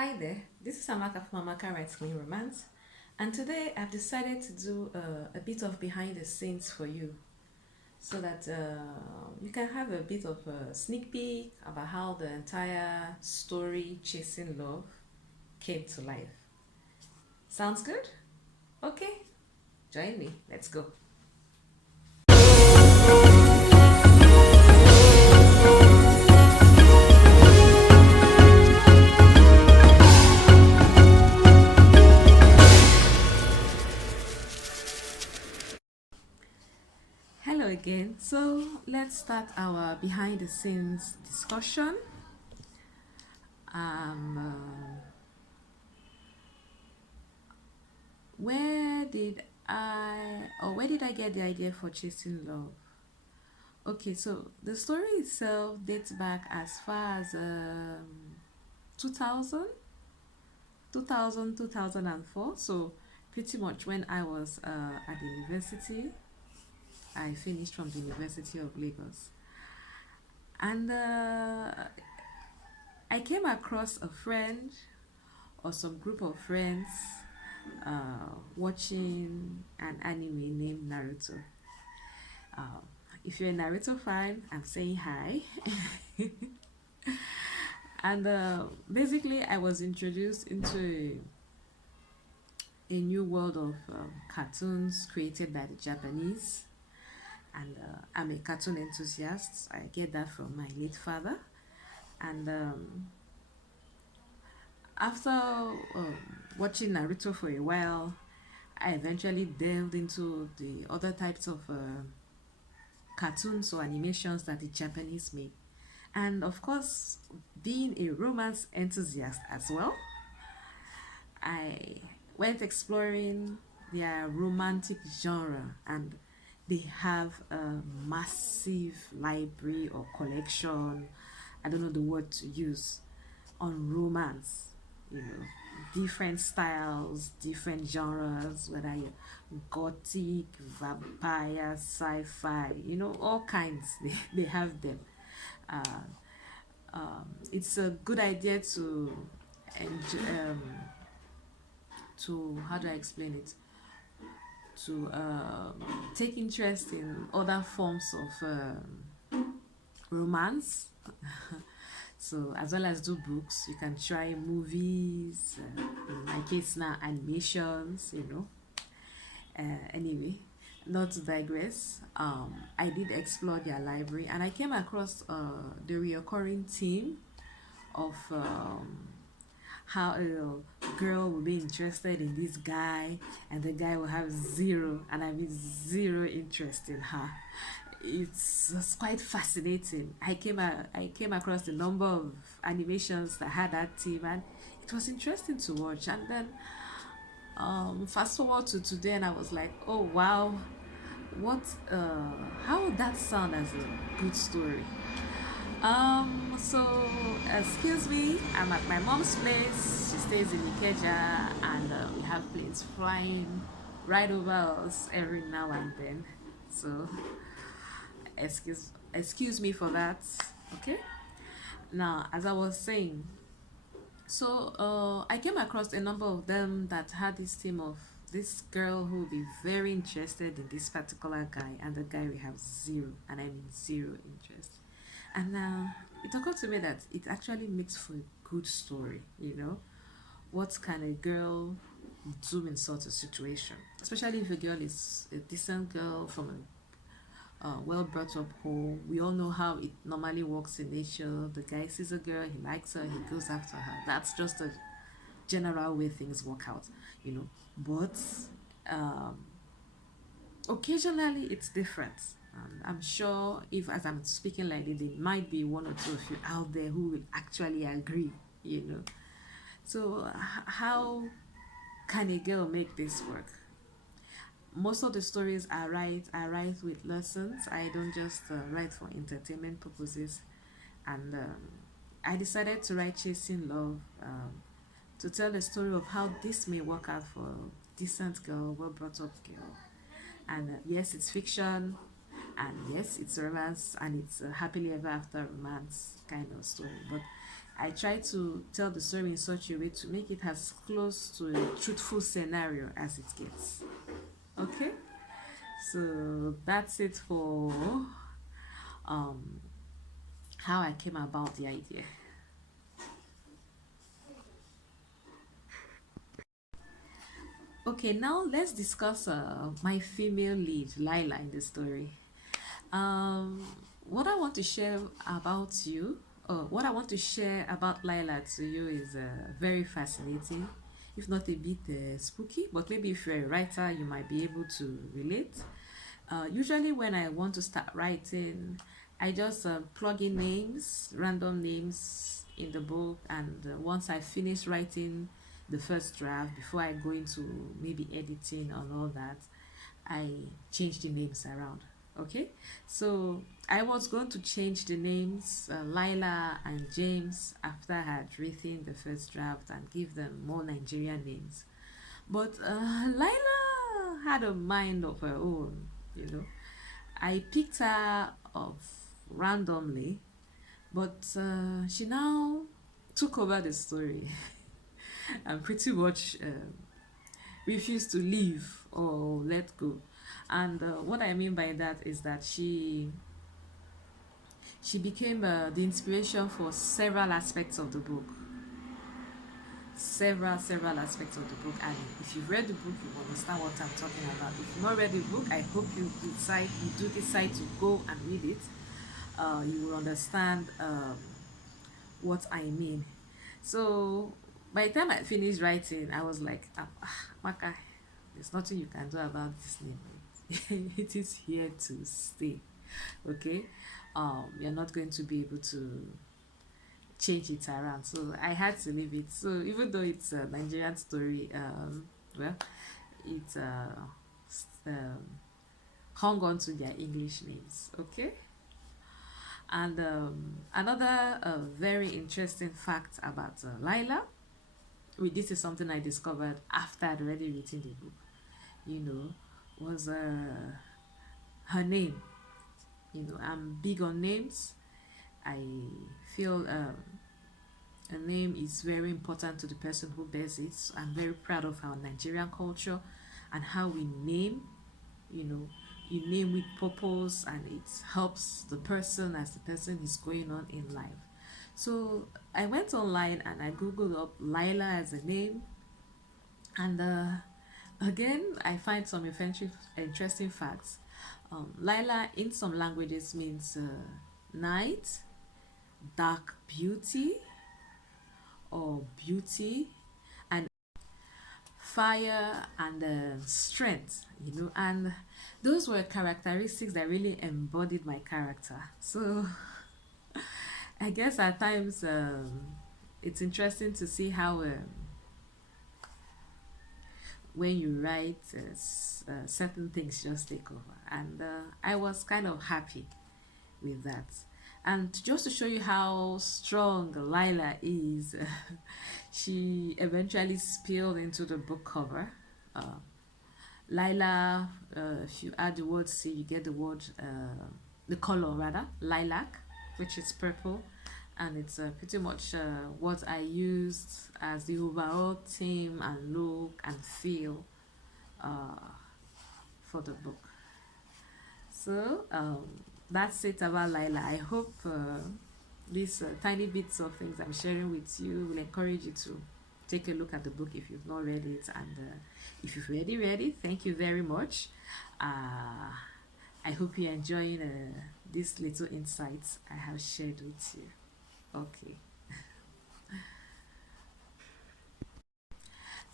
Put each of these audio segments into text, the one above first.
Hi there, this is Amaka from Amaka Writes Clean Romance, and today I've decided to do a bit of behind the scenes for you so that you can have a bit of a sneak peek about how the entire story Chasing Love came to life. Sounds good? Okay, join me, let's go. Hello again. So let's start our behind the scenes discussion. Um, uh, where did I get the idea for Chasing Love? Okay, so the story itself dates back as far as 2000, 2004. So pretty much when I was at the university. I finished from the University of Lagos. And I came across a friend or some group of friends watching an anime named Naruto. Uh, if you're a Naruto fan, I'm saying hi. And basically, I was introduced into a new world of cartoons created by the Japanese. And I'm a cartoon enthusiast. I get that from my late father. And after watching Naruto for a while, I eventually delved into the other types of cartoons or animations that the Japanese make. And of course, being a romance enthusiast as well, I went exploring their romantic genre, and they have a massive library or collection. I don't know the word to use on romance, you know, different styles, different genres, whether you're gothic, vampire, sci-fi, all kinds. They have them. Uh, it's a good idea to how do I explain it? To take interest in other forms of romance. So as well as do books, you can try movies. In my case now, animations. Anyway, not to digress. I did explore their library, and I came across the recurring theme of how a girl will be interested in this guy, and the guy will have zero, and I mean zero interest in her. It's quite fascinating. I came across a number of animations that had that theme, and it was interesting to watch. And then fast forward to today, and I was like, oh wow, what how would that sound as a good story? So excuse me, I'm at my mom's place. She stays in Ikeja, and we have planes flying right over us every now and then. So excuse me for that. Okay. Now, as I was saying, so I came across a number of them that had this theme of this girl who would be very interested in this particular guy, and the guy will have zero, and I mean zero interest. And it occurred to me that it actually makes for a good story. What can a girl do in such a situation? Especially if a girl is a decent girl from a well brought up home. We all know how it normally works in nature. The guy sees a girl, he likes her, he goes after her. That's just a general way things work out, you know. But um, occasionally it's different. I'm sure if, as I'm speaking like this, there might be one or two of you out there who will actually agree, you know. So, how can a girl make this work? Most of the stories I write with lessons. I don't just write for entertainment purposes. And I decided to write Chasing Love to tell the story of how this may work out for a decent girl, well brought up girl. And yes, it's fiction, And yes, it's a romance and it's a happily ever after romance kind of story. But I try to tell the story in such a way to make it as close to a truthful scenario as it gets. Okay? So that's it for um, how I came about the idea. Okay, now let's discuss my female lead, Lila, in the story. Um, what I want to share about you, or what I want to share about Lila to you is very fascinating, if not a bit spooky, but maybe if you're a writer, you might be able to relate. Usually, when I want to start writing, I just plug in names, random names in the book, and once I finish writing the first draft, before I go into maybe editing and all that, I change the names around. Okay, so I was going to change the names Lila and James after I had written the first draft and give them more Nigerian names. But Lila had a mind of her own, you know. I picked her up randomly, but she now took over the story and pretty much refused to leave or let go. And what I mean by that is that she became the inspiration for several aspects of the book, several aspects of the book. And if you've read the book, you understand what I'm talking about. If you've not read the book, I hope you do decide to go and read it. You will understand what I mean. So by the time I finished writing, I was like, Maka, there's nothing you can do about this name. It is here to stay. Okay, you're not going to be able to change it around. So I had to leave it. So even though it's a Nigerian story, well, it um, hung on to their English names. Okay. And another very interesting fact about Lila, this is something I discovered after I'd already written the book, you know, was her name. You know, I'm big on names. I feel a name is very important to the person who bears it. I'm very proud of our Nigerian culture and how we name, you know, you name with purpose and it helps the person as the person is going on in life. So I went online and I googled up Lila as a name, and again I find some interesting facts. Lila in some languages means night, dark beauty, or beauty, and fire and strength, you know, and those were characteristics that really embodied my character. So I guess at times it's interesting to see how when you write certain things just take over, and I was kind of happy with that. And just to show you how strong Lila is, she eventually spilled into the book cover. Uh, Lila, if you add the word C, you get the word, the color rather, lilac, which is purple. And it's pretty much what I used as the overall theme and look and feel uh, for the book. So that's it about Lila. I hope these tiny bits of things I'm sharing with you will encourage you to take a look at the book if you've not read it, and if you've already read it, thank you very much. I hope you're enjoying these little insights I have shared with you. Okay,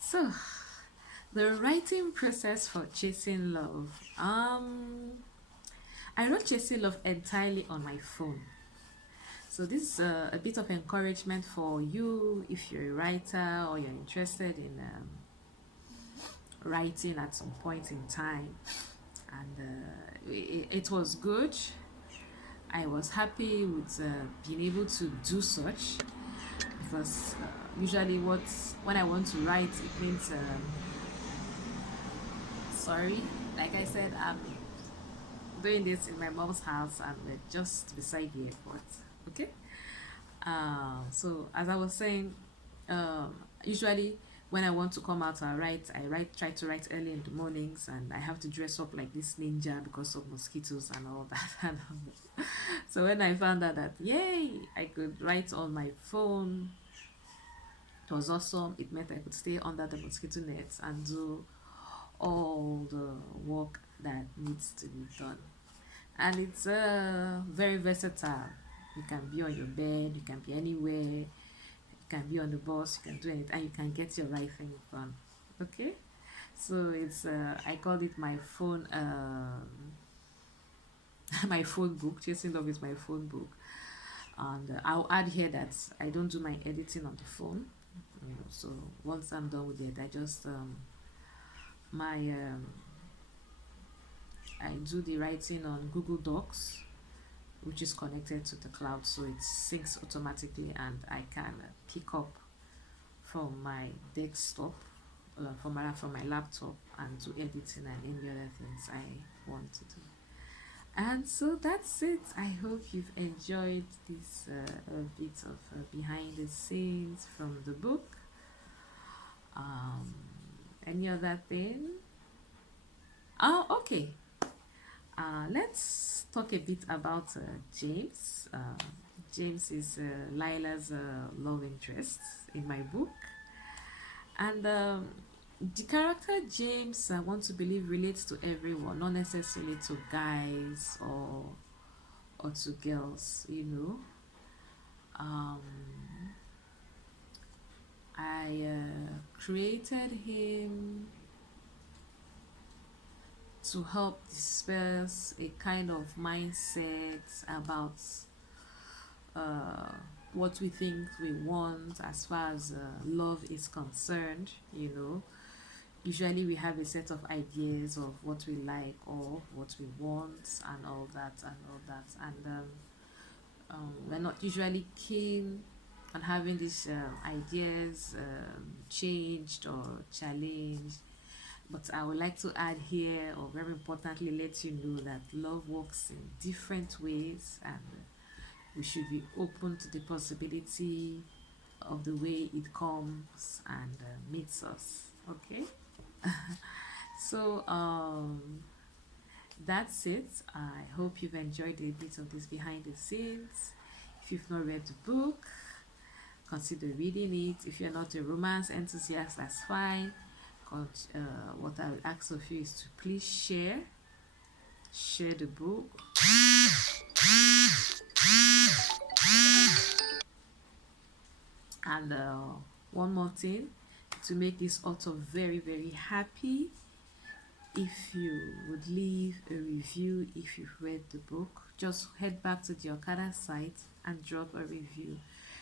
so the writing process for Chasing Love. I wrote Chasing Love entirely on my phone. So this is a bit of encouragement for you if you're a writer or you're interested in writing at some point in time. And it was good. I was happy with being able to do such, because usually when I want to write, it means sorry, like I said, I'm doing this in my mom's house, and we're just beside the airport. Okay. So as I was saying, usually when I want to come out, try to write early in the mornings, and I have to dress up like this ninja because of mosquitoes and all that. And all that. So when I found out that, yay, I could write on my phone, it was awesome. It meant I could stay under the mosquito nets and do all the work that needs to be done. And it's very versatile. You can be on your bed, you can be anywhere, you can be on the bus, you can do it, and you can get your writing done. Okay, so it's I called it my phone my phone book. Chasing Love is my phone book. And I'll add here that I don't do my editing on the phone, so once I'm done with it, I just my I do the writing on Google Docs, which is connected to the cloud, so it syncs automatically, and I can pick up from my desktop, from my laptop, and do editing and any other things I want to do. And so that's it. I hope you've enjoyed this bit of behind the scenes from the book. Any other thing? Oh, okay. Let's talk a bit about James. James is Lila's love interest in my book. And the character James, I want to believe, relates to everyone, not necessarily to guys or to girls, Um, I created him to help disperse a kind of mindset about uh, what we think we want as far as love is concerned. Usually we have a set of ideas of what we like or what we want and all that and we're not usually keen on having these ideas changed or challenged. But I would like to add here, or very importantly, let you know that love works in different ways, and we should be open to the possibility of the way it comes and meets us. Okay. So that's it. I hope you've enjoyed a bit of this behind the scenes. If you've not read the book, consider reading it. If you're not a romance enthusiast, that's fine. What I would ask of you is to please share the book. And one more thing, to make this author very, very happy, if you would leave a review if you've read the book, just head back to the Okada site and drop a review.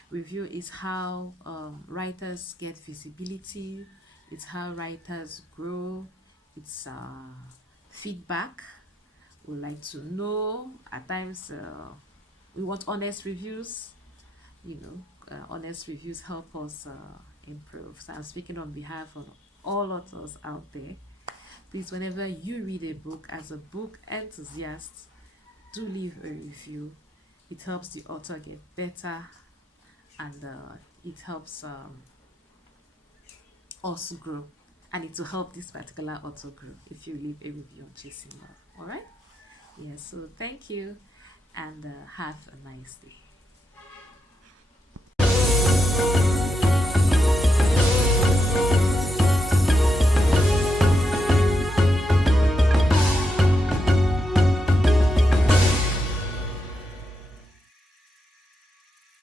Review is how writers get visibility, it's how writers grow, it's feedback. We like to know. At times we want honest reviews. Honest reviews help us improve. So I'm speaking on behalf of all authors out there. Please, whenever you read a book, as a book enthusiast, do leave a review. It helps the author get better, and it helps us grow, and it will help this particular author grow if you leave a review on Chasing Love. All right. So thank you, and have a nice day.